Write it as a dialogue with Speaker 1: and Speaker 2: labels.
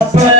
Speaker 1: But